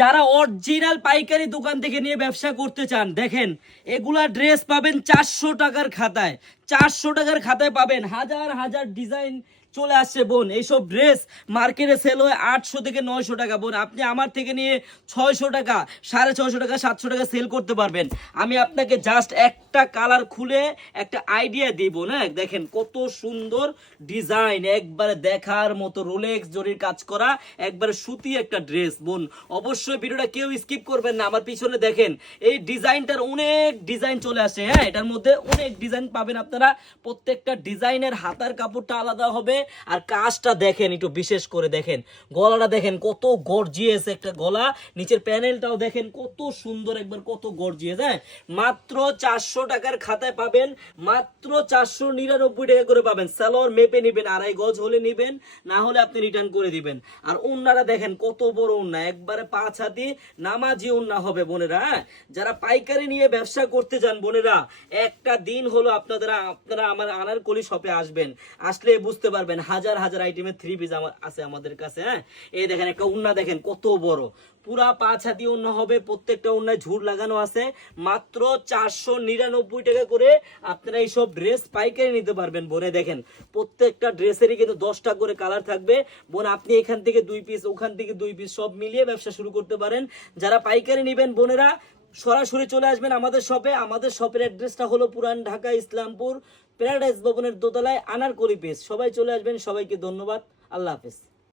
যারা অরিজিনাল পাইকারি দোকান থেকে নিয়ে ব্যবসা করতে চান, দেখেন এগুলা ড্রেস পাবেন 400 টাকার খাতায়। 400 টাকার খাতায় পাবেন হাজার হাজার ডিজাইন চলে আসছে বোন। এইসব ড্রেস মার্কেটে সেল হয় 800 থেকে 900 টাকা বোন। আপনি আমার থেকে নিয়ে 600 টাকা, 650 টাকা, 700 টাকা সেল করতে পারবেন। আমি আপনাকে জাস্ট একটা কালার খুলে একটা আইডিয়া দিব না। দেখেন কত সুন্দর ডিজাইন, একবারে দেখার মতো রোলেক্স জরির কাজ করা, একবারে সুতি একটা ড্রেস বোন। অবশ্যই ভিডিওটা কেউ স্কিপ করবেন না। আমার পিছনে দেখেন এই ডিজাইনটার অনেক ডিজাইন চলে আসে। হ্যাঁ, এটার মধ্যে অনেক ডিজাইন পাবেন আপনারা। প্রত্যেকটা ডিজাইনের হাতার কাপড়টা আলাদা হবে। আর কাজটা দেখেন, একটু বিশেষ করে দেখেন গলাটা দেখেন কত গর্জিয়াস একটা গলা, নিচের প্যানেলটাও দেখেন কত সুন্দর, একবার কত গর্জিয়াস। হ্যাঁ, মাত্র 400 টাকার খাতায় পাবেন, মাত্র 499 টাকা করে পাবেন। সালোয়ার মেপে নেবেন, 2.5 গজ হলে নেবেন, না হলে আপনি রিটার্ন করে দিবেন। আর ওন্নাটা দেখেন কত বড় ওন্না, একবারে 5 হাতি নামাজি ওন্না হবে বোনেরা। হ্যাঁ, যারা পাইকারি নিয়ে ব্যবসা করতে চান বোনেরা, একটা দিন হলো আপনারা আমার আনারকলি শপে আসবেন, আসলে বুঝতে পারবেন হাজার হাজার আইটেমের 3 পিস আছে আমাদের কাছে। হ্যাঁ, এই দেখেন একটা ওন্না দেখেন কত বড়, পুরা 5 হাতি ওন্না হবে, প্রত্যেকটা ওন্নায় ঝুর লাগানো আছে। মাত্র 499 টাকা করে আপনারা এইসব ড্রেস পাইকারি নিতে পারবেন বোনে। দেখেন প্রত্যেকটা ড্রেসেরই কিন্তু 10টা করে কালার থাকবে বোন। আপনি এখান থেকে 2 পিস, ওখান থেকে 2 পিস, সব মিলিয়ে ব্যবসা শুরু করতে পারেন। যারা পাইকারি নেবেন বোনেরা, সরাসরি চলে আসবেন আমাদের শপে। আমাদের শপের অ্যাড্রেসটা হলো পুরান ঢাকা ইসলামপুর প্যারাডাইস ভবনের দোতলায়, আনারকলি পেজ। সবাই চলে আসবেন। সবাইকে ধন্যবাদ। আল্লাহ হাফেজ।